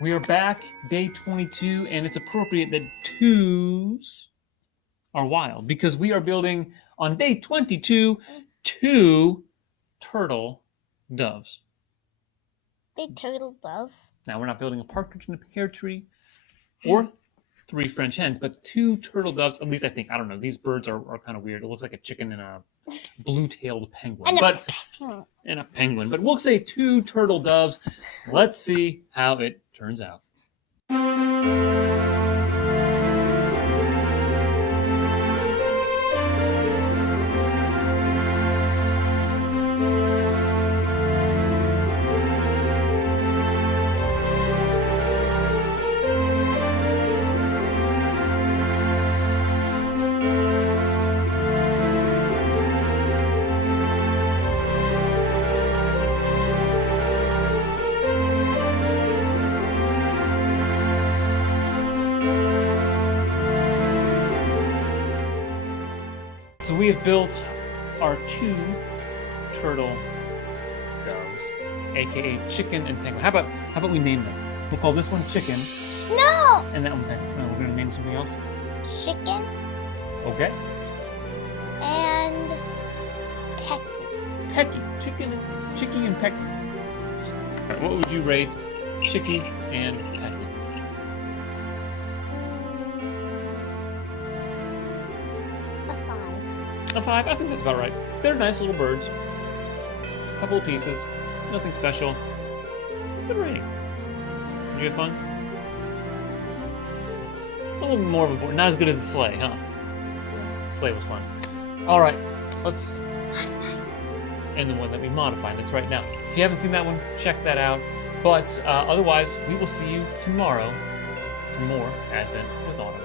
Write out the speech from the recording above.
We are back, day 22, and it's appropriate that twos are wild because we are building on day 22 two turtle doves. Big turtle doves. Now, we're not building a partridge in a pear tree or three French hens, but two turtle doves, at least I think. I don't know. These birds are kind of weird. It looks like a chicken and a blue-tailed penguin. And a penguin. But we'll say two turtle doves. Let's see how it turns out. So we have built our two turtle doves, aka chicken and penguin. How about we name them? We'll call this one chicken. No! And that one penguin. No, we're gonna name something else. Chicken. Okay. And Pecky. Pecky. Chicky and Pecky. What would you rate Chicky and Pecky? A 5? I think that's about right. They're nice little birds. A couple of pieces. Nothing special. Good rating. Did you have fun? A little more of a... Not as good as the sleigh, huh? The sleigh was fun. Alright, let's end the one that we modified. That's right now. If you haven't seen that one, check that out. But otherwise, we will see you tomorrow for more Advent with Autumn.